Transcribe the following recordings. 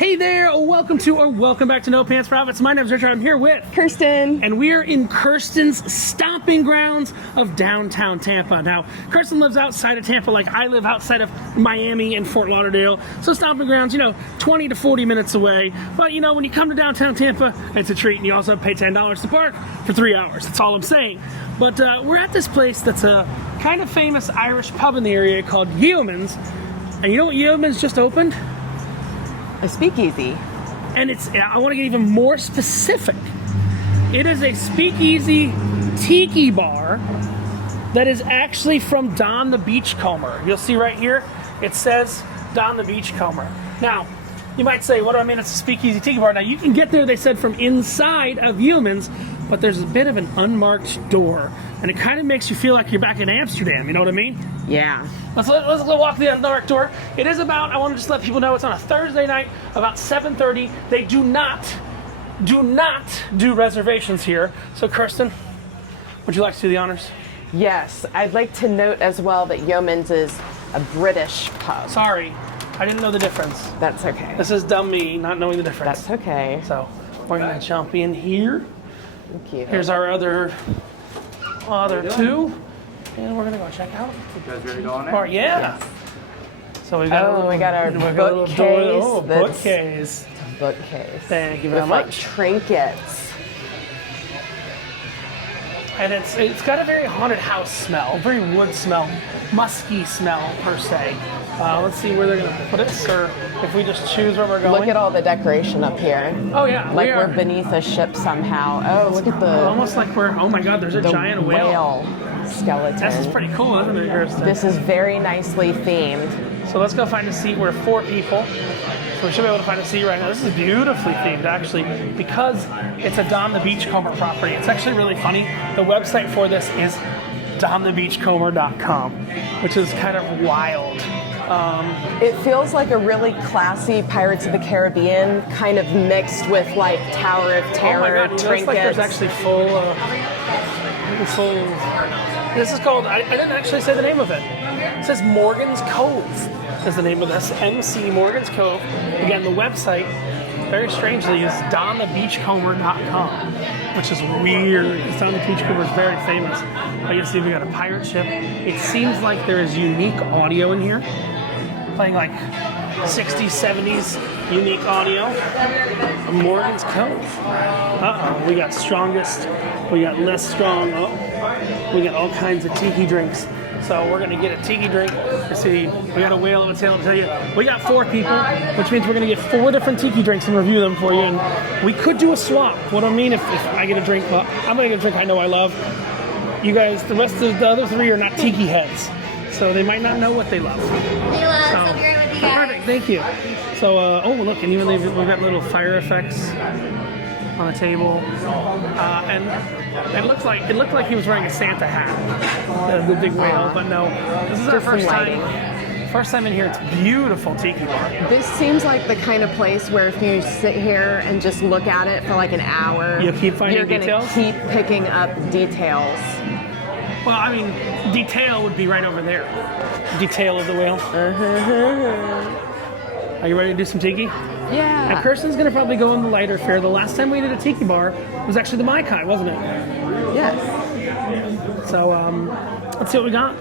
Hey there, welcome back to No Pants Profits. My name is Richard. I'm here with Kirsten. And we're in Kirsten's stomping grounds of downtown Tampa. Now, Kirsten lives outside of Tampa like I live outside of Miami and Fort Lauderdale. So stomping grounds, 20 to 40 minutes away. But, when you come to downtown Tampa, it's a treat. And you also pay $10 to park for 3 hours. That's all I'm saying. But we're at this place that's a kind of famous Irish pub in the area called Yeoman's. And you know what Yeoman's just opened? A speakeasy. And I want to get even more specific. It is a speakeasy tiki bar that is actually from Don the Beachcomber. You'll see right here, it says Don the Beachcomber. Now, you might say, what do I mean it's a speakeasy tiki bar? Now, you can get there, they said, from inside of Yeoman's, but there's a bit of an unmarked door. And it kind of makes you feel like you're back in Amsterdam, you know what I mean? Yeah. Let's walk the unmarked door. It is about, I want to just let people know, it's on a Thursday night, about 7:30. They do not do reservations here. So Kirsten, would you like to do the honors? Yes. I'd like to note as well that Yeoman's is a British pub. Sorry, I didn't know the difference. That's okay. This is dumb me not knowing the difference. That's okay. So we're going to jump in here. Thank you. Here's our other two. And we're going to go check out. You guys ready to go on there? Yeah. Yes. So we got our bookcase. Bookcase. Bookcase. Thank you very with much. Like trinkets. And it's got a very haunted house smell, very wood smell, musky smell per se. Let's see where they're going to put it, or if we just choose where we're going. Look at all the decoration up here. Oh yeah, like we're beneath a ship somehow. Oh, look at the almost like we're. Oh my God, there's a giant whale skeleton. This is pretty cool, isn't it, Kirsten? This is very nicely themed. So let's go find a seat. We're 4 people. So we should be able to find a seat right now. This is beautifully themed, actually, because it's a Don the Beachcomber property. It's actually really funny. The website for this is donthebeachcomber.com, which is kind of wild. It feels like a really classy Pirates of the Caribbean, kind of mixed with like Tower of Terror trinkets. Looks like there's actually full. This is called. I didn't actually say the name of it. It says Morgan's Cove is the name of this. MC Morgan's Cove. Again, the website, very strangely, is donthebeachcomber.com, which is weird because Don the Beachcomber is very famous. But you see, we got a pirate ship. It seems like there is unique audio in here, playing like 60s, 70s unique audio. Morgan's Cove. We got strongest. We got less strong. We got all kinds of tiki drinks. So we're going to get a tiki drink. You see, we got a whale of a tail to tell you. We got 4 people, which means we're going to get 4 different tiki drinks and review them for you. And we could do a swap. What I mean, if I get a drink, well, I'm going to get a drink I know I love. You guys, the rest of the other 3 are not tiki heads. So they might not know what they love. Hey, love. So be right with you guys. Perfect, thank you. So, look, and even we've got little fire effects on the table, and it looked like he was wearing a Santa hat, the big whale. But no, this is our first time. First time in here. It's beautiful tiki bar. This seems like the kind of place where if you sit here and just look at it for like an hour, you keep finding details. You're gonna keep picking up details. Well, I mean, detail would be right over there. Detail of the whale. Are you ready to do some tiki? Yeah. And Kirsten's gonna probably go on the lighter fare. The last time we did a tiki bar was actually the Mai Kai, wasn't it? Yes. So let's see what we got.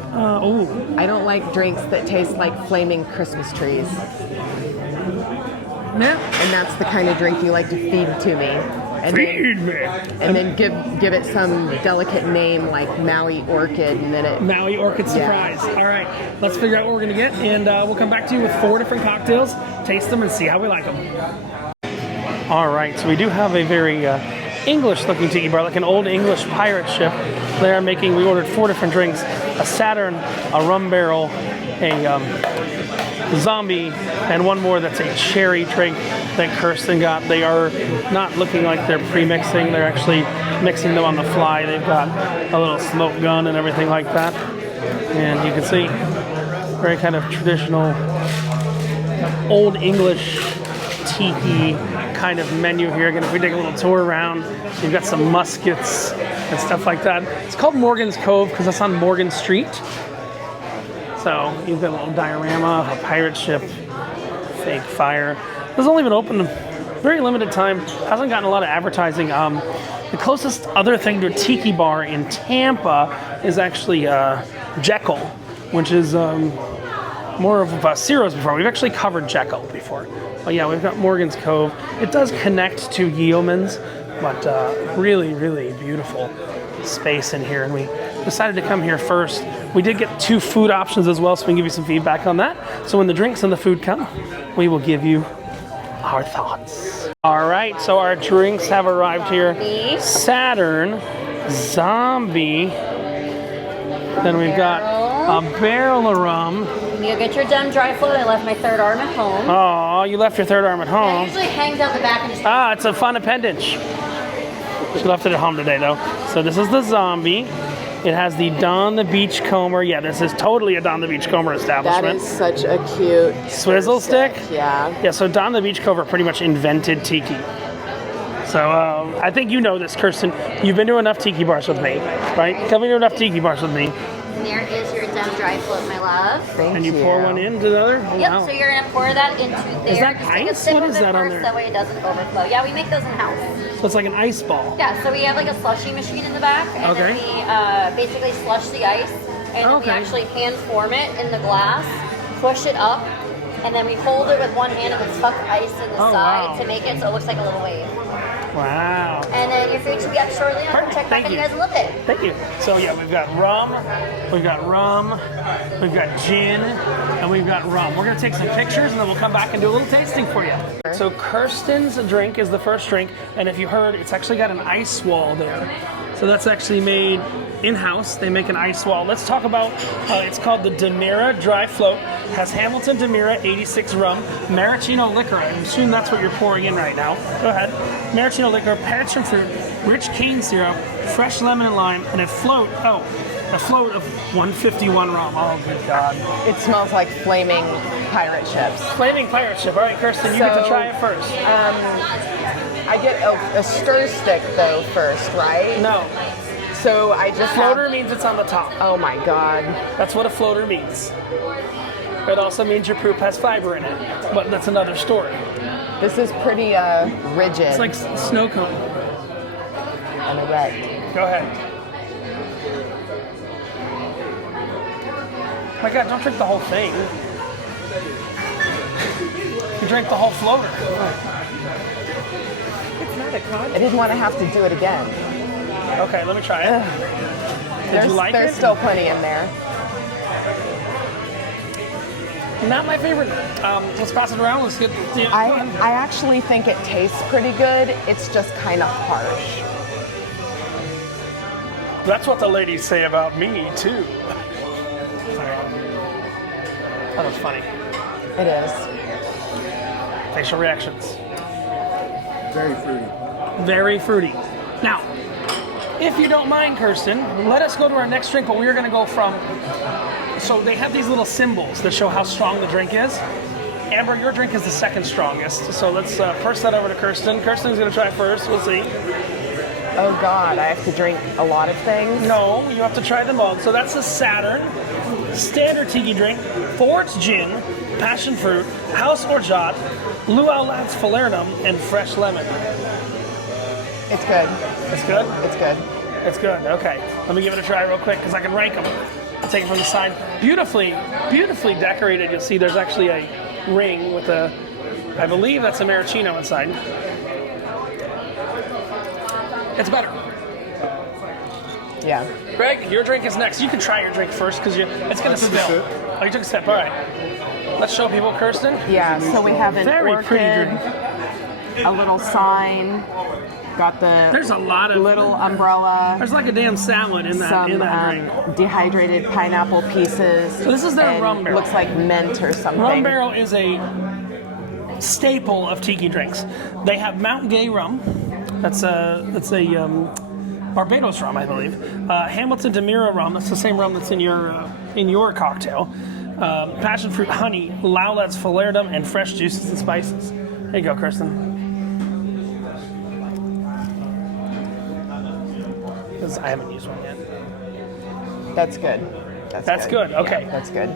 I don't like drinks that taste like flaming Christmas trees. Yeah. And that's the kind of drink you like to feed to me. And then give it some delicate name like Maui Orchid, and then it... Maui Orchid Surprise. Yeah. All right, let's figure out what we're going to get, and we'll come back to you with 4 different cocktails, taste them, and see how we like them. All right, so we do have a very English-looking tiki bar, like an old English pirate ship. We ordered 4 different drinks, a Saturn, a rum barrel, a zombie, and one more that's a cherry drink that Kirsten got. They are not looking like they're pre-mixing. They're actually mixing them on the fly. They've got a little smoke gun and everything like that. And you can see very kind of traditional old English tiki kind of menu here. Again, if we take a little tour around, you've got some muskets and stuff like that. It's called Morgan's Cove because it's on Morgan Street. So you've got a little diorama of a pirate ship, fake fire. This has only been open a very limited time. Hasn't gotten a lot of advertising. The closest other thing to a tiki bar in Tampa is actually Jekyll, which is more of Ciro's before. We've actually covered Jekyll before. But yeah, we've got Morgan's Cove. It does connect to Yeoman's, but really, really beautiful space in here. And we decided to come here first. We did get 2 food options as well, so we can give you some feedback on that. So when the drinks and the food come, we will give you our thoughts. All right, so our drinks have arrived here. Saturn, Zombie, then we've got a barrel of rum. You get your dumb dry float. I left my third arm at home. Oh, you left your third arm at It home. usually hangs out the back and just It's a fun appendage. She left it at home today, though. So this is the Zombie. It has the Don the Beachcomber. Yeah, this is totally a Don the Beachcomber That establishment. is such a cute Swizzle stick? Yeah. Yeah, so Don the Beachcomber pretty much invented tiki. So I think you know this, Kirsten. You've been to enough tiki bars with me, right? Come to enough tiki bars with me. And there is your dumb dry float, my love. Thank And you pour one into the other? Yep, Wow. so you're gonna pour that into there. Is that Just take a ice? sip What of is it that on first, there? That way it doesn't overflow. Yeah, we make those in house. So it's like an ice ball. Yeah, so we have like a slushy machine in the back, and Okay. then we basically slush the ice, and then we Okay. actually hand form it in the glass, push it up, and then we hold it with one hand and we tuck ice in the Oh, side wow. to make it so it looks like a little wave. Wow. And then your food should be up shortly, and I'll Perfect, check thank back on you you. guys in a little bit. Thank you. So yeah, we've got rum, we've got gin, and we've got rum. We're gonna take some pictures and then we'll come back and do a little tasting for you. So Kirsten's drink is the first drink, and if you heard, it's actually got an ice wall there. So that's actually made in-house. They make an ice wall. Let's talk about, it's called the Demira Dry Float. Has Hamilton Demira 86 rum, maraschino liquor. I assume that's what you're pouring in right now. Go ahead. Maraschino liquor, passion fruit, rich cane syrup, fresh lemon and lime, and a float of 151 rum. Oh, good God. It smells like flaming pirate ships. Flaming pirate ship. All right, Kirsten, you get to So- try it first. I get a stir stick though first, right? No. So I just Floater have, means it's on the top. oh my God. That's what a floater means. It also means your poop has fiber in it, but that's another story. This is pretty rigid It's like snow cone. and erect. Go ahead. My God, don't drink the whole thing. You drank the whole floater. I didn't want to have to do it again. Okay, let me try it. Did you like There's it? still plenty in there. Not my favorite. Let's pass it around. Let's get. Yeah, I go ahead. actually think it tastes pretty good. It's just kind of harsh. That's what the ladies say about me too. That was funny. It is. Facial reactions. Very fruity. Very fruity. Now, if you don't mind, Kirsten, let us go to our next drink, but we're going to go from... So they have these little symbols that show how strong the drink is. Amber, your drink is the second strongest. So let's first that over to Kirsten. Kirsten's going to try first. We'll see. Oh God, I have to drink a lot of things. No, you have to try them all. So that's the Saturn standard tiki drink. For its gin, passion fruit, house orgeat, luau lads falernum, and fresh lemon. It's good. It's good? It's good. It's good. Okay. Let me give it a try real quick because I can rank them. I'll take it from the side. Beautifully, beautifully decorated. You'll see there's actually a ring with a, I believe that's a maraschino inside. It's better. Yeah. Greg, your drink is next. You can try your drink first because it's going to took a spill. sip. Oh, you took a sip. All right. Let's show people, Kirsten. Yeah, so we have an Very orchid, pretty drink. a little sign, got the There's a lot of little umbrella, There's like a damn salad in that some drink. dehydrated pineapple pieces. So this is their and rum barrel. Looks like mint or something. Rum barrel is a staple of tiki drinks. They have Mount Gay rum. That's a Barbados rum, I believe. Hamilton Demira rum. That's the same rum that's in your cocktail. Passion fruit, honey, Laulad's falernum, and fresh juices and spices. There you go, Kirsten. I haven't used one yet. That's good. That's good. Okay. Yeah, that's good.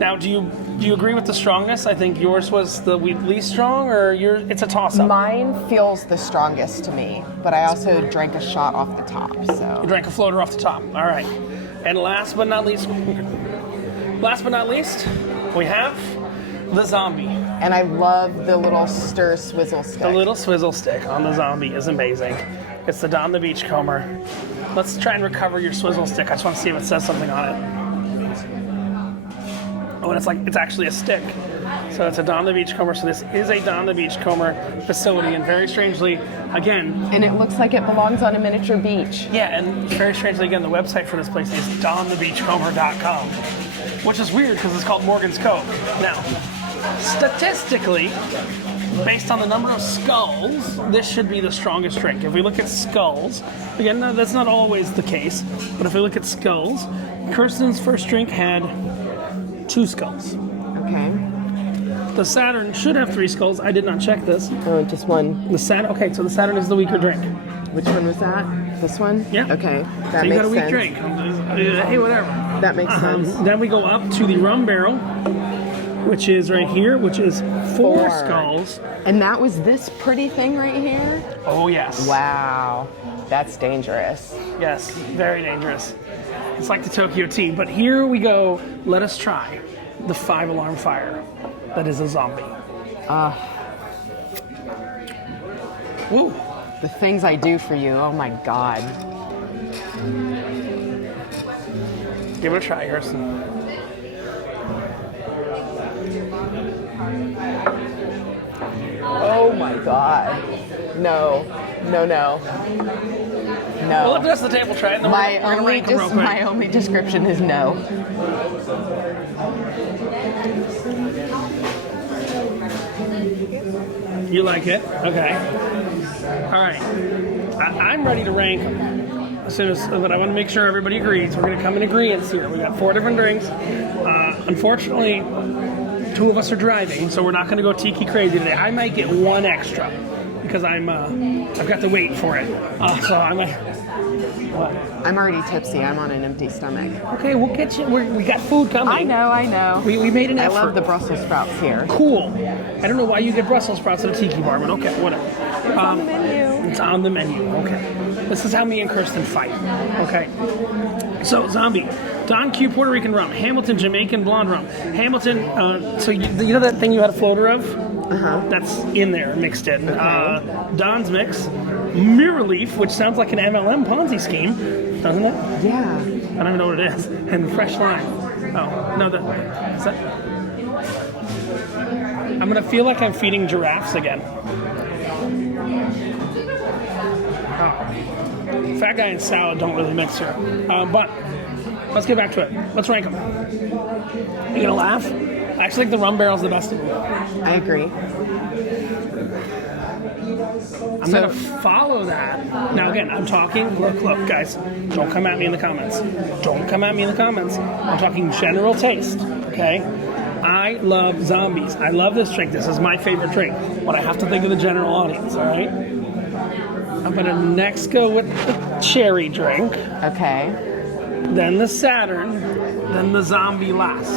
Now, do you agree with the strongness? I think yours was the least strong, or it's a toss-up. Mine feels the strongest to me, but I also drank a shot off the top. So You drank a floater off the top. All right. And last but not least, we have the zombie. and I love the little stir swizzle stick. The little swizzle stick on the zombie is amazing. It's the Don the Beachcomber. Let's try and recover your swizzle stick. I just want to see if it says something on it. Oh, and it's actually a stick. So it's a Don the Beachcomber. So this is a Don the Beachcomber facility, and very strangely, again, And it looks like it belongs on a miniature beach. yeah, and very strangely, again, the website for this place is donthebeachcomber.com, which is weird because it's called Morgan's Cove. Now, statistically, based on the number of skulls, this should be the strongest drink. If we look at skulls, again, no, that's not always the case, but if we look at skulls, Kirsten's first drink had 2 skulls. Okay. The Saturn should have 3 skulls. I did not check this. Oh, just one. The Saturn, okay, so the Saturn is the weaker drink. Which one was that? This one? Yeah. Okay. That So you makes got a weak sense. drink. Hey, whatever. That makes sense. Then we go up to the rum barrel, which is right here, which is 4 4. skulls. And that was this pretty thing right here? Oh, yes. Wow. That's dangerous. Yes, very dangerous. It's like the Tokyo tea. But here we go. Let us try the 5-alarm fire that is a zombie. Woo. The things I do for you, oh my God. Give it a try, Kirsten. Oh my God. No. No, no. Well, let the No. rest of the table try it, and then we're gonna rank them real quick. My only description is no. You like it? Okay. All right. I'm ready to rank them. As soon as, but I want to make sure everybody agrees. We're going to come in agreement here. We got 4 different drinks. Unfortunately, 2 of us are driving, so we're not going to go tiki crazy today. I might get 1 extra because I've got to wait for it. So I might. What? I'm already tipsy. I'm on an empty stomach. Okay, we'll get you. We got food coming. I know. We made an I effort. love the Brussels sprouts here. Cool. I don't know why you get Brussels sprouts at a tiki bar, but okay, whatever. It's on the menu. It's on the menu. Okay. This is how me and Kirsten fight. Okay. So, zombie. Don Q Puerto Rican rum. Hamilton Jamaican blonde rum. Hamilton, so you know that thing you had a floater of? Uh-huh. That's in there, mixed in. Don's Mix. Mirror Leaf, which sounds like an MLM Ponzi scheme, doesn't it? Yeah. I don't even know what it is. And Fresh Lime. Oh, no, is that? I'm going to feel like I'm feeding giraffes again. Oh. Fat guy and salad don't really mix here. But let's get back to it. Let's rank them. You gonna laugh? I actually think the rum barrel's the best of them. I agree. I'm gonna follow that. Now again, I'm talking, look, guys, don't come at me in the comments. Don't come at me in the comments. I'm talking general taste, okay? I love zombies. I love this drink. This is my favorite drink. But I have to think of the general audience, all right? I'm gonna next go with the cherry drink, Okay. then the Saturn, then the zombie last.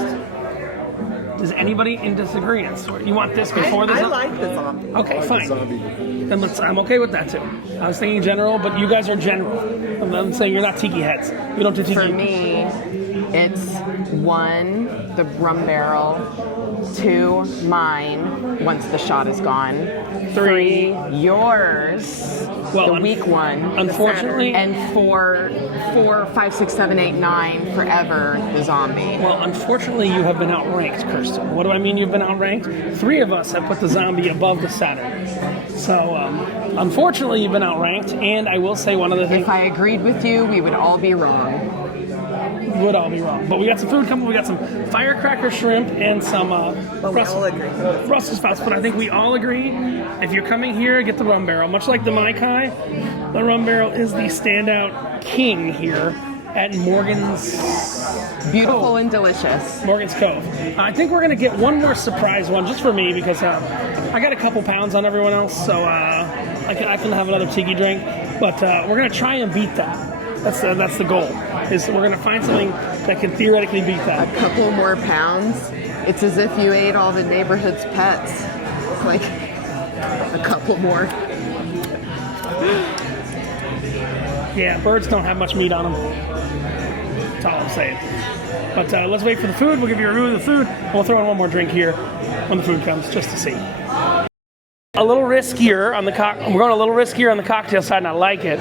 Is anybody in disagreement? You want this before the zombie? like the zombie. Okay, fine. Zombie. Then I'm okay with that too. I was thinking general, but you guys are general. I'm saying you're not tiki heads. You don't do tiki. For me, it's 1, the rum barrel, 2, mine, once the shot is gone, 3, yours, Well, the weak one, unfortunately- and 4, 5, 6, 7, 8, 9, forever, the zombie. Well, unfortunately, you have been outranked, Kirsten. What do I mean you've been outranked? 3 of us have put the zombie above the Saturn. So, unfortunately, you've been outranked. And I will say one other thing. If I agreed with you, we would all be wrong. Would all be wrong. But we got some food coming. We got some firecracker shrimp and some Brussels sprouts. But I think we all agree, if you're coming here, get the rum barrel. Much like the Mai Kai, the rum barrel is the standout king here at Morgan's Beautiful and delicious. Morgan's Cove. I think we're going to get one more surprise one just for me because I got a couple pounds on everyone else, so I can have another tiki drink. But we're going to try and beat that. That's the goal. Is we're gonna find something that can theoretically beat that. A couple more pounds. It's as if you ate all the neighborhood's pets. It's like a couple more. Yeah, birds don't have much meat on them. That's all I'm saying. But let's wait for the food. We'll give you a review of the food. We'll throw in one more drink here when the food comes, just to see. A little riskier on the we're going a little riskier on the cocktail side, and I like it.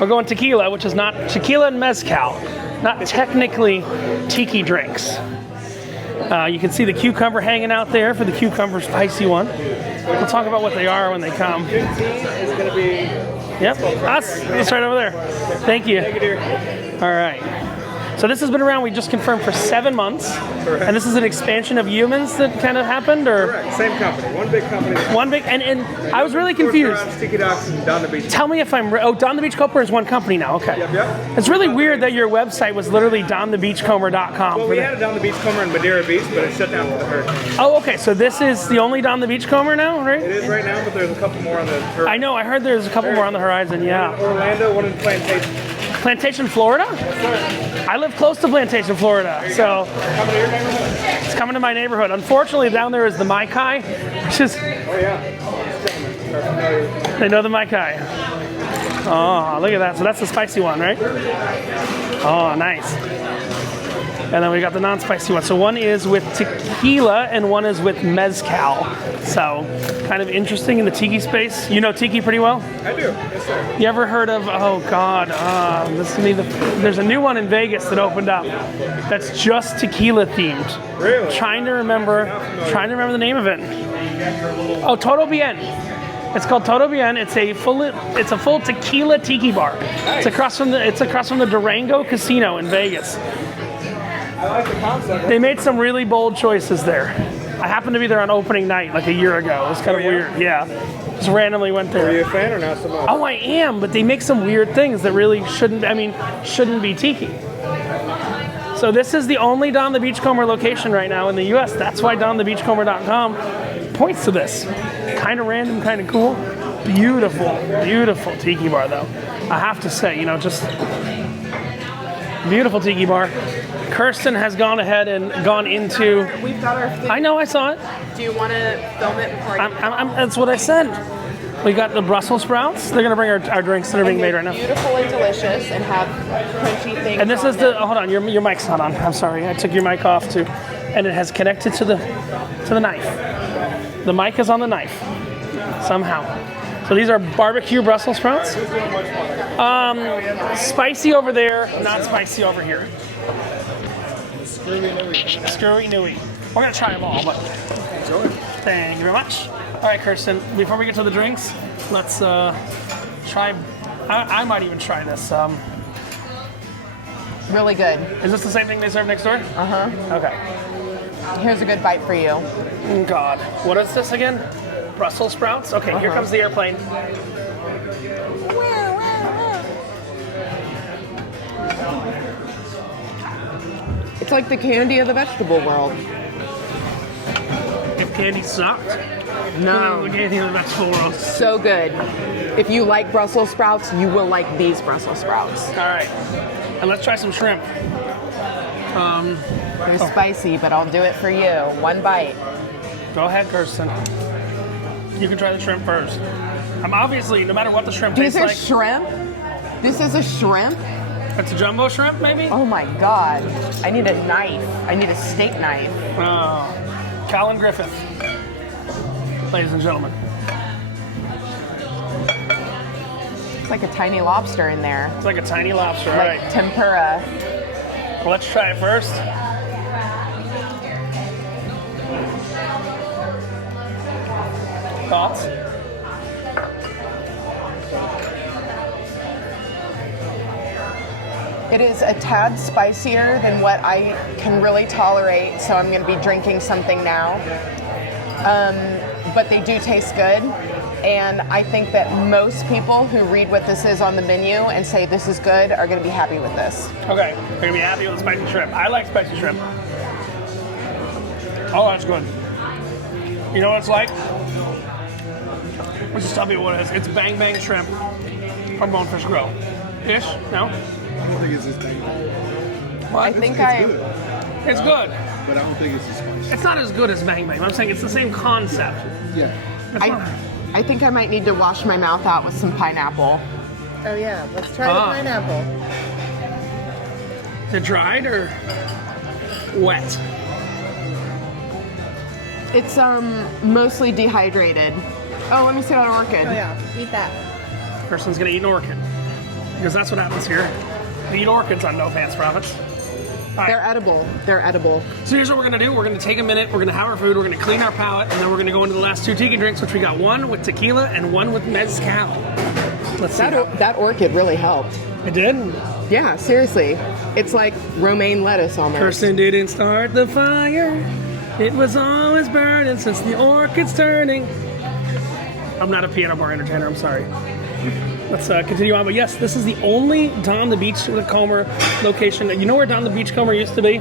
We're going tequila, which is not tequila and mezcal, not technically tiki drinks. You can see the cucumber hanging out there for the cucumber spicy one. We'll talk about what they are when they come. Good tea is going to be... Yep, us. It's right over there. Thank you. Thank you, dear. All right. So this has been around, we just confirmed, for 7 months. Correct. And this is an expansion of humans that kind of happened, or? Correct. Same company. One big company. One big, and I was really confused. Sticky Docks and Don the Beach. Tell me if I'm, Don the Beachcomber is one company now, okay. Yep. It's really weird that your website was literally donthebeachcomber.com. Well, we had a Don the Beachcomber in Madeira Beach, but it shut down for the hurricane. Oh, okay, so this is the only Don the Beachcomber now, right? It is right now, but there's a couple more on the horizon. I know, I heard there's a couple more on the horizon, yeah. Orlando, one in Plantation. Plantation, Florida? I live close to Plantation, Florida, so Coming to your neighborhood? it's coming to my neighborhood. Unfortunately, down there is the Mai Kai, which is, Oh, yeah. Are familiar. they know the Mai Kai. Oh, look at that. So that's the spicy one, right? Oh, nice. And then we got the non-spicy one. So one is with tequila and one is with mezcal. So kind of interesting in the tiki space. You know tiki pretty well? I do. Yes, sir. You ever heard of, oh God, there's a new one in Vegas that opened up that's just tequila themed. Really? Trying to remember the name of it. Oh, Todo Bien. It's called Todo Bien. It's a full tequila tiki bar. Nice. It's across from the Durango Casino in Vegas. I like the concept. They made some really bold choices there. I happened to be there on opening night like a year ago. It was kind of weird. Yeah. Just randomly went there. Are you a fan or not so much? Oh, I am, but they make some weird things that really shouldn't be tiki. So this is the only Don the Beachcomber location right now in the US. That's why donthebeachcomber.com points to this. Kind of random, kind of cool. Beautiful, beautiful tiki bar though. I have to say, just beautiful tiki bar. Kirsten has gone ahead and gone into... We've got our food. I know, I saw it. Do you want to film it before I That's what I said. We got the Brussels sprouts. They're going to bring our drinks that are being made right now. Beautiful and delicious and have crunchy things. And this is hold on, your mic's not on. I'm sorry, I took your mic off too. And it has connected to the knife. The mic is on the knife, somehow. So these are barbecue Brussels sprouts. Spicy over there, not spicy over here. Screwy Nui. We're gonna try them all, but thank you very much. All right, Kirsten, before we get to the drinks, let's try, I might even try this. Really good. Is this the same thing they serve next door? Uh-huh. Okay. Here's a good bite for you. Oh, God. What is this again? Brussels sprouts? Okay, Here comes the airplane. It's like the candy of the vegetable world. If candy sucked, No. the candy of the vegetable world. So good. If you like Brussels sprouts, you will like these Brussels sprouts. All right. And let's try some shrimp. They're spicy, but I'll do it for you. One bite. Go ahead, Kirsten. You can try the shrimp first. I'm obviously, no matter what the shrimp These tastes are like. shrimp? This is a shrimp? It's a jumbo shrimp, maybe? Oh my God. I need a knife. I need a steak knife. Oh. Colin Griffith. Ladies and gentlemen. It's like a tiny lobster in there. It's like a tiny lobster, all Like right. tempura. Well, let's try it first. Thoughts? It is a tad spicier than what I can really tolerate, so I'm going to be drinking something now. But they do taste good, and I think that most people who read what this is on the menu and say this is good are going to be happy with this. Okay, they're gonna be happy with the spicy shrimp. I like spicy shrimp. Oh, that's good. You know what it's like? Let's just tell you what it is. It's Bang Bang Shrimp from Bonefish Grill. Ish? No? don't think it's as bang. I think I. It's good. But I don't think it's as spicy. It's not as good as Bang Bang. I'm saying it's the same concept. Yeah. It's not. I think I might need to wash my mouth out with some pineapple. Oh yeah, let's try the pineapple. Is it dried or wet? It's mostly dehydrated. Oh, let me see that orchid. Oh yeah, eat that. Person's gonna eat an orchid. Because that's what happens here. They eat orchids on No Pants Profits. All right. They're edible. They're edible. So here's what we're gonna do. We're gonna take a minute, we're gonna have our food, we're gonna clean our palate, and then we're gonna go into the last 2 tiki drinks, which we got one with tequila and one with mezcal. Let's see. That orchid really helped. It did? Yeah, seriously. It's like romaine lettuce almost. Person didn't start the fire. It was always burning since the orchid's turning. I'm not a piano bar entertainer, I'm sorry. Let's continue on. But yes, this is the only Don the Beachcomber location. You know where Don the Beachcomber used to be?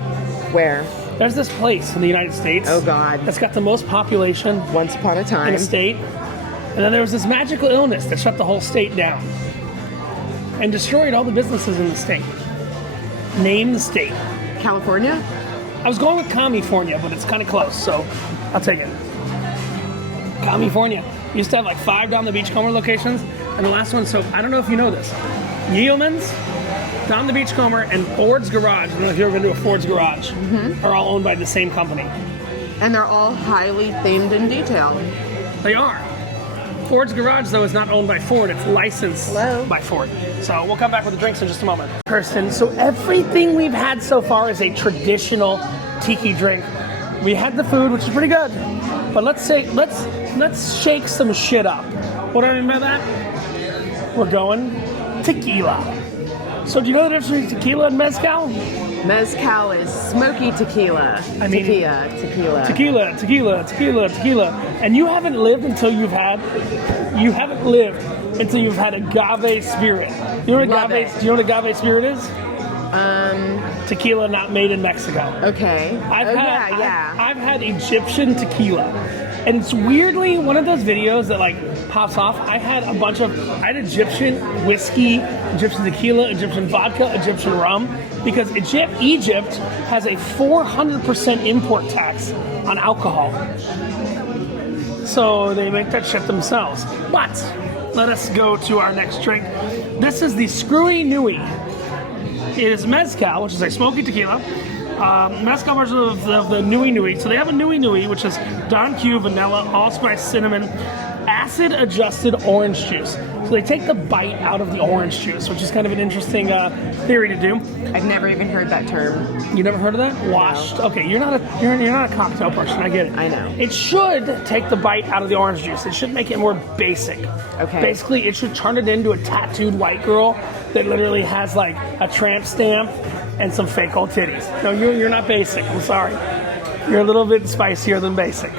Where? There's this place in the United States. Oh, God. That's got the most population Once upon a in time. a state. And then there was this magical illness that shut the whole state down and destroyed all the businesses in the state. Name the state. California? I was going with California, but it's kind of close, so I'll take it. California. Used to have like 5 Don the Beachcomber locations, and the last one, so I don't know if you know this. Yeoman's, Don the Beachcomber, and Ford's Garage, I don't know if you've ever been to a Ford's Garage, are all owned by the same company. And they're all highly themed and detailed. They are. Ford's Garage, though, is not owned by Ford. It's licensed by Ford. So we'll come back with the drinks in just a moment. Kirsten, so everything we've had so far is a traditional tiki drink. We had the food, which is pretty good, but let's shake some shit up. What do I mean by that? We're going tequila. So do you know the difference between tequila and mezcal? Mezcal is smoky tequila. I mean- tequila. Tequila. And you haven't lived until you've had agave spirit. You know what agave? Do you know what agave spirit is? Tequila not made in Mexico. Okay. I've had Egyptian tequila. And it's weirdly one of those videos that like pops off. I had Egyptian whiskey, Egyptian tequila, Egyptian vodka, Egyptian rum, because Egypt has a 400% import tax on alcohol. So they make that shit themselves. But let us go to our next drink. This is the Screwy Nui. It is mezcal, which is a smoky tequila. Mezcal version of the Nui Nui. So they have a Nui Nui, which is Don Q, vanilla, allspice, cinnamon, acid-adjusted orange juice. So they take the bite out of the orange juice, which is kind of an interesting theory to do. I've never even heard that term. You never heard of that? Washed. No. Okay, you're not a cocktail person. I get it. I know. It should take the bite out of the orange juice. It should make it more basic. Okay. Basically, it should turn it into a tattooed white girl that literally has like a tramp stamp and some fake old titties. No, you're not basic. I'm sorry. You're a little bit spicier than basic.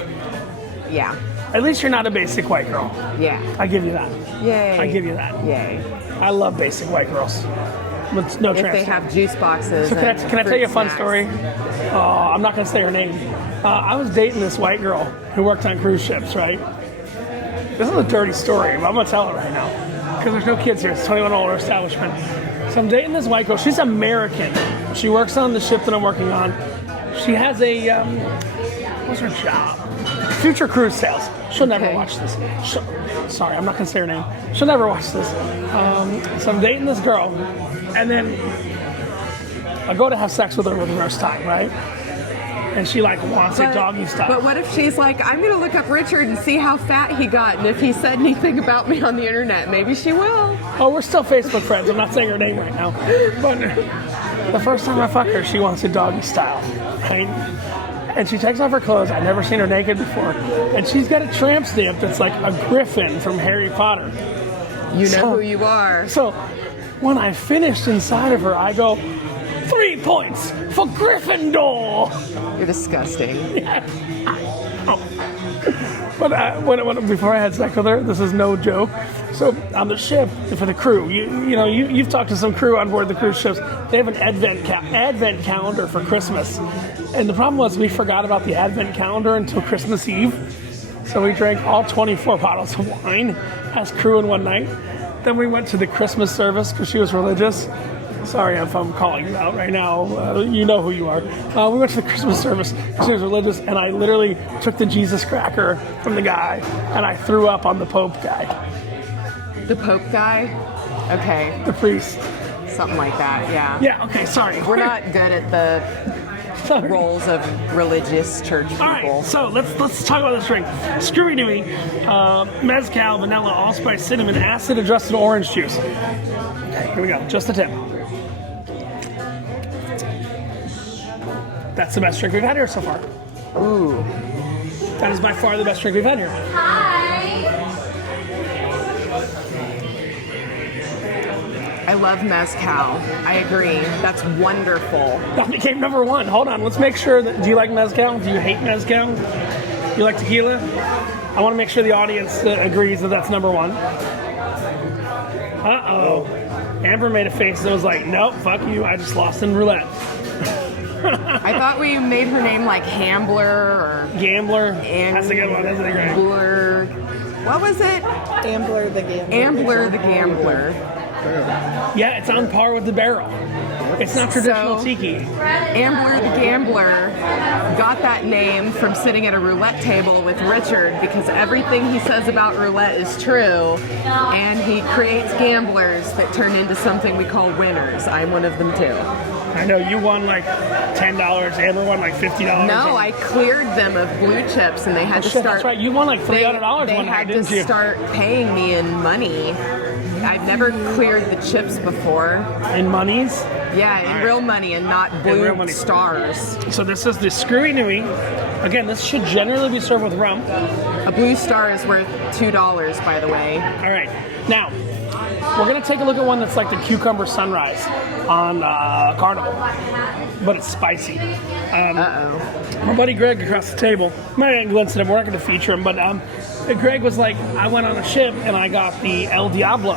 Yeah. At least you're not a basic white girl. Yeah. I give you that. Yay. I give you that. Yay. I love basic white girls. With no If tramp they stamp. have juice boxes. So can I tell you a fun snacks. story? I'm not going to say her name. I was dating this white girl who worked on cruise ships, right? This is a dirty story, but I'm going to tell it right now. Because there's no kids here. It's a 21 older establishment. So I'm dating this white girl. She's American. She works on the ship that I'm working on. She has a, what's her job? Future cruise sales. She'll never watch this. Sorry, I'm not going to say her name. She'll never watch this. So I'm dating this girl. And then I go to have sex with her for the first time, right? And she like wants it doggy style. But what if she's like, I'm going to look up Richard and see how fat he got, and if he said anything about me on the internet, maybe she will. Oh, we're still Facebook friends. I'm not saying her name right now. But the first time I fuck her, she wants it doggy style, right? And she takes off her clothes. I've never seen her naked before. And she's got a tramp stamp that's like a griffin from Harry Potter. You know who you are. So when I finished inside of her, I go, 3 points for Gryffindor. You're disgusting. But before I had sex with her, this is no joke. So on the ship for the crew, you've talked to some crew on board the cruise ships. They have an advent calendar for Christmas, and the problem was we forgot about the advent calendar until Christmas Eve. So we drank all 24 bottles of wine as crew in one night. Then we went to the Christmas service because she was religious. Sorry if I'm calling you out right now. You know who you are. We went to the Christmas service because it was religious, and I literally took the Jesus cracker from the guy, and I threw up on the Pope guy. The Pope guy? Okay. The priest. Something like that, yeah. Yeah, okay, sorry. We're not good at the roles of religious church people. All right, so let's talk about this drink. Screwy Dewey, mezcal, vanilla, allspice, cinnamon, acid adjusted orange juice. Okay, here we go. Just a tip. That's the best drink we've had here so far. Ooh. That is by far the best drink we've had here. I love mezcal. I agree. That's wonderful. That became number one. Hold on, let's make sure that. Do you like mezcal? Do you hate mezcal? You like tequila? I want to make sure the audience agrees that that's number one. Uh-oh. Amber made a face that was like, nope, fuck you, I just lost in roulette. I thought we made her name like Hambler or Gambler. That's a good one, isn't it, Greg? Ambler. What was it? Ambler the Gambler. Ambler the Gambler. Yeah, it's on par with the barrel. It's not traditional tiki. Ambler the Gambler got that name from sitting at a roulette table with Richard because everything he says about roulette is true, and he creates gamblers that turn into something we call winners. I'm one of them too. I know you won like $10. Amber won like $50. No, I cleared them of blue chips, and they had to Shit, start. that's right. You won like $300 They one night, had to didn't you? start paying me in money. I've never cleared the chips before. In monies. Yeah, in real money and not real blue money. stars. So this is the Screwy Nui. Again, this should generally be served with rum. A blue star is worth $2, by the way. All right. Now, we're going to take a look at one that's like the Cucumber Sunrise on Carnival, but it's spicy. My buddy Greg across the table, my Aunt Glenn said we're not going to feature him, but Greg was like, I went on a ship and I got the El Diablo,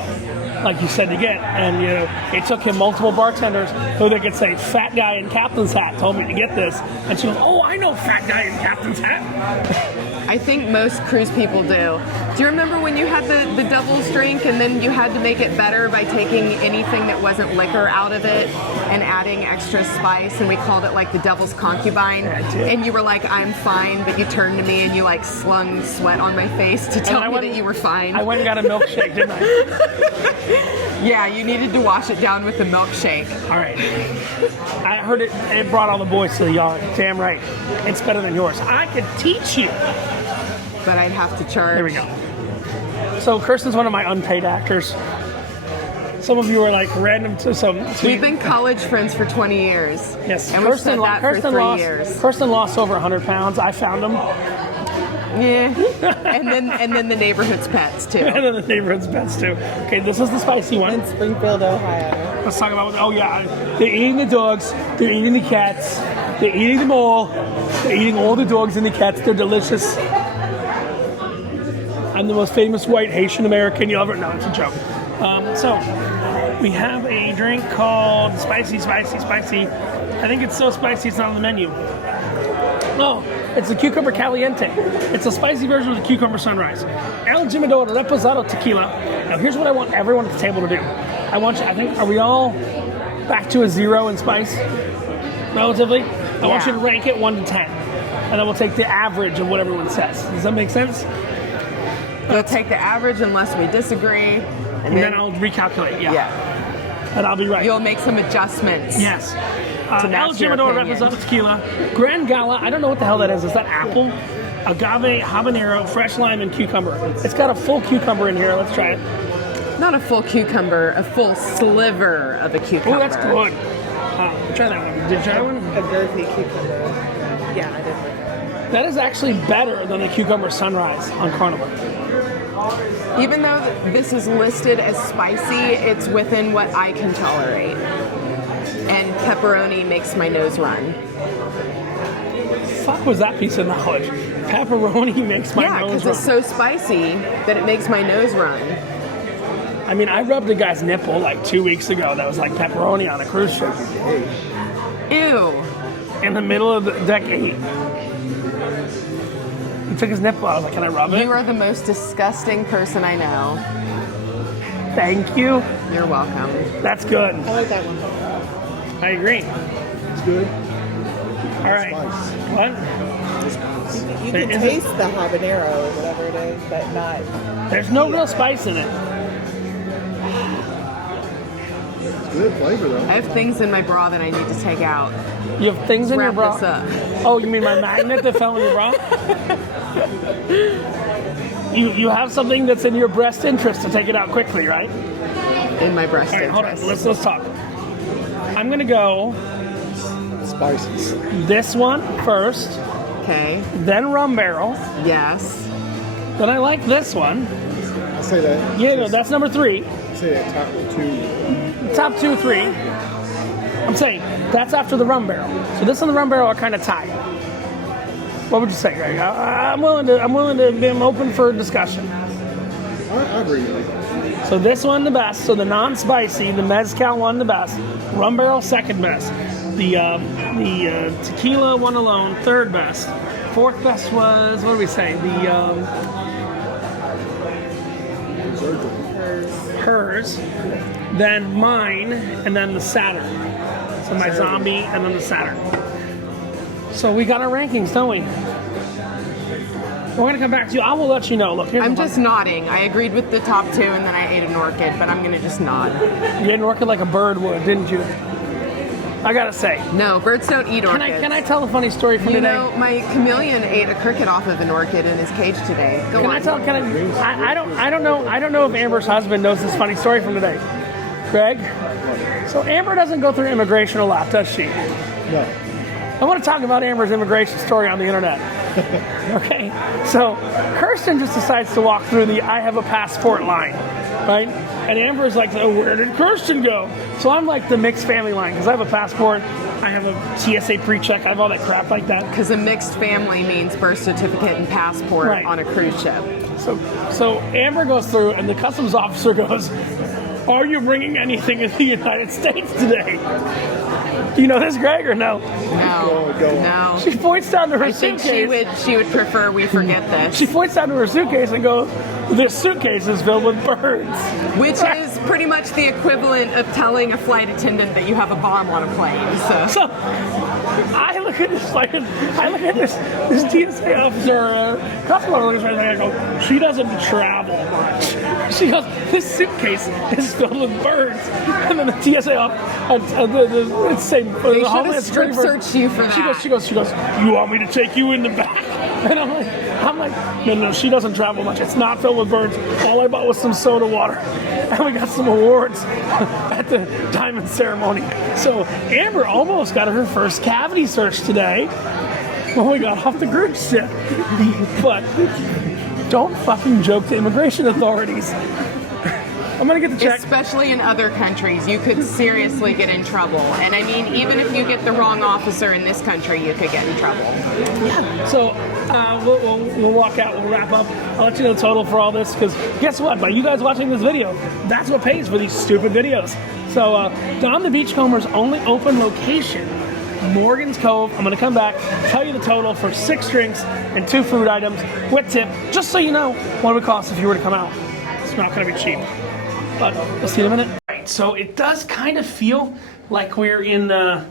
like you said to get, and you know, it took him multiple bartenders who they could say fat guy in captain's hat told me to get this, and she goes, oh, I know fat guy in captain's hat. I think most cruise people do. Do you remember when you had the devil's drink and then you had to make it better by taking anything that wasn't liquor out of it and adding extra spice, and we called it like the devil's concubine? And you were like, I'm fine, but you turned to me and you like slung sweat on my face to tell me that you were fine. I went and got a milkshake, didn't I? Yeah, you needed to wash it down with the milkshake. All right. I heard it brought all the boys to the yard. Damn right. It's better than yours. I could teach you. But I'd have to charge. There we go. So Kirsten's one of my unpaid actors. Some of you are like random to some. We've been college friends for 20 years. Yes. And we've said that for 3 years. Kirsten lost over 100 pounds. I found them. Yeah. and then the neighborhood's pets too. And then the neighborhood's pets too. Okay, this is the spicy one. In Springfield, Ohio. Let's talk about, oh yeah, they're eating the dogs, they're eating the cats, they're eating them all, they're eating all the dogs and the cats, they're delicious. I'm the most famous white Haitian American you'll ever, no, it's a joke. So, we have a drink called Spicy. I think it's so spicy it's not on the menu. No, it's the Cucumber Caliente. It's a spicy version of the Cucumber Sunrise. El Jimador Reposado Tequila. Now here's what I want everyone at the table to do. I think, are we all back to a 0 in spice? Relatively? I want you to rank it 1 to 10. And then we'll take the average of what everyone says. Does that make sense? We'll take the average unless we disagree. And then I'll recalculate, yeah. And I'll be right. You'll make some adjustments. Yes. El match your Jimador opinion. Reposado Tequila. Grand Gala, I don't know what the hell that is. Is that apple? Agave, habanero, fresh lime, and cucumber. It's got a full cucumber in here. Let's try it. Not a full cucumber, a full sliver of a cucumber. Oh, that's good. Try that one. Did you try one? A girthy cucumber. Yeah, I did. That is actually better than the Cucumber Sunrise on Carnival. Even though this is listed as spicy, it's within what I can tolerate. And pepperoni makes my nose run. Fuck was that piece of knowledge? Pepperoni makes my Yeah, nose because run. it's so spicy that it makes my nose run. I mean, I rubbed a guy's nipple like 2 weeks ago that was like pepperoni on a cruise ship. Ew. In the middle of the deck 8. He took his nipple out. I was like, can I rub it? You are the most disgusting person I know. Thank you. You're welcome. That's good. I like that one. I agree. It's good. All right. Spice. What? You can Is it- taste the habanero or whatever it is, but not. There's no real spice in it. It's good flavor though. I have things in my bra that I need to take out. You have things in your Wrap bra. this up. Oh, you mean my magnet that fell in your bra? You have something that's in your breast interest to take it out quickly, right? In my breast All right, hold on. interest. Let's talk. I'm gonna go Spices. this one first, Okay. then rum barrel, Yes. then I like this one. I say that. Yeah, no, that's number 3. I say that top two. Top 2, 3. I'm saying that's after the rum barrel. So this and the rum barrel are kind of tied. What would you say, Greg? I'm willing to. I'm open for discussion. I agree with you. So this one the best. So the non-spicy, the mezcal one the best. Rum barrel second best. The tequila one alone third best. Fourth best was, what do we say? Hers. Then mine, and then the Saturn. So my zombie, and then the Saturn. So we got our rankings, don't we? We're gonna come back to you. I will let you know. Look, here's I'm the just nodding. I agreed with the top 2 and then I ate an orchid, but I'm gonna just nod. You didn't work it like a bird would, didn't you? I gotta say. No, birds don't eat orchids. Can I tell a funny story from You today? know, my chameleon ate a cricket off of an orchid in his cage today. Go Can on. I tell? I don't know if Amber's husband knows this funny story from today. Greg. So Amber doesn't go through immigration a lot, does she? No. I want to talk about Amber's immigration story on the internet. Okay. So Kirsten just decides to walk through the "I have a passport" line, right? And Amber's like, "Oh, where did Kirsten go?" So I'm like the mixed family line because I have a passport, I have a TSA pre-check, I have all that crap like that. Because a mixed family means birth certificate and passport Right. on a cruise ship. So Amber goes through, and the customs officer goes, "Are you bringing anything in the United States today?" Do you know this, Greg, or no? No, Go. no. She points down to her I think suitcase. she would prefer we forget She this, points down to her suitcase and goes, "This suitcase is filled with birds." which is pretty much the equivalent of telling a flight attendant that you have a bomb on a plane. So So I look at this TSA officer, customer officer, and I go, "She doesn't travel much." She goes, "This suitcase is filled with birds," and then the TSA they should have strip searched you for that. She goes, "You want me to take you in the back?" And I'm like, no, she doesn't travel much. It's not filled with birds. All I bought was some soda water. And we got some awards at the diamond ceremony. So Amber almost got her first cavity search today when we got off the cruise ship. But don't fucking joke to immigration authorities. I'm gonna get the check. Especially in other countries, you could seriously get in trouble. And I mean, even if you get the wrong officer in this country, you could get in trouble. So we'll walk out, we'll wrap up. I'll let you know the total for all this, because guess what? By you guys watching this video, that's what pays for these stupid videos. So Don the Beachcomber's only open location, Morgan's Cove. I'm going to come back, tell you the total for 6 drinks and 2 food items with tip, just so you know what it would cost if you were to come out. It's not going to be cheap. But we'll see in a minute. All right, so it does kind of feel like we're in the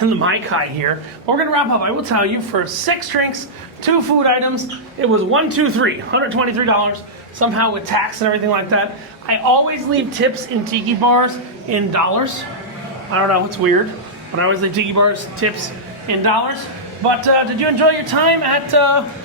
Mai Kai here. But we're gonna wrap up. I will tell you, for 6 drinks, 2 food items, it was $123. Somehow with tax and everything like that. I always leave tips in tiki bars in dollars. I don't know, it's weird, but I always leave tiki bars tips in dollars. But did you enjoy your time at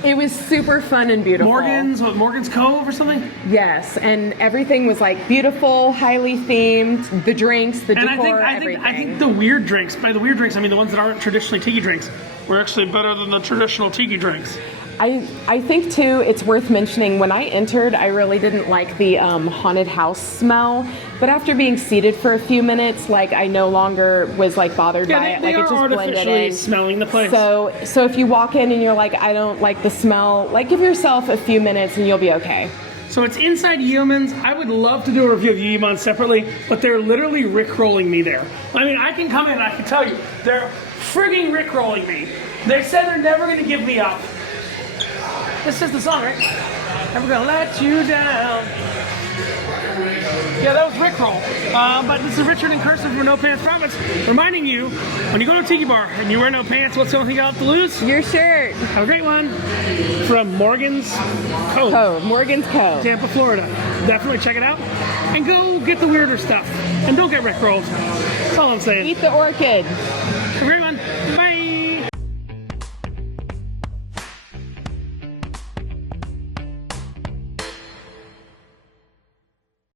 It was super fun and beautiful. Morgan's Cove or something? Yes, and everything was like beautiful, highly themed. The drinks, the decor, everything. I think the weird drinks, by the weird drinks, I mean the ones that aren't traditionally tiki drinks, were actually better than the traditional tiki drinks. I think too, it's worth mentioning, when I entered, I really didn't like the haunted house smell. But after being seated for a few minutes, like, I no longer was like bothered by it. They Like, are it just blended artificially in. smelling the place. So if you walk in and you're like, I don't like the smell, like, give yourself a few minutes and you'll be okay. So it's inside Yeoman's. I would love to do a review of Yeoman's separately, but they're literally rickrolling me there. I mean, I can come in and I can tell you, they're frigging rickrolling me. They said they're never going to give me up. This is the song, right? Never gonna let you down. Yeah, that was Rickroll. But this is Richard and Kirsten from No Pants Profits, reminding you, when you go to a tiki bar and you wear no pants, what's the only thing you got to lose? Your shirt. Have a great one. From Morgan's Cove, Cove. Morgan's Cove. Tampa, Florida. Definitely check it out. And go get the weirder stuff. And don't get Rickrolled. That's all I'm saying. Eat the orchid.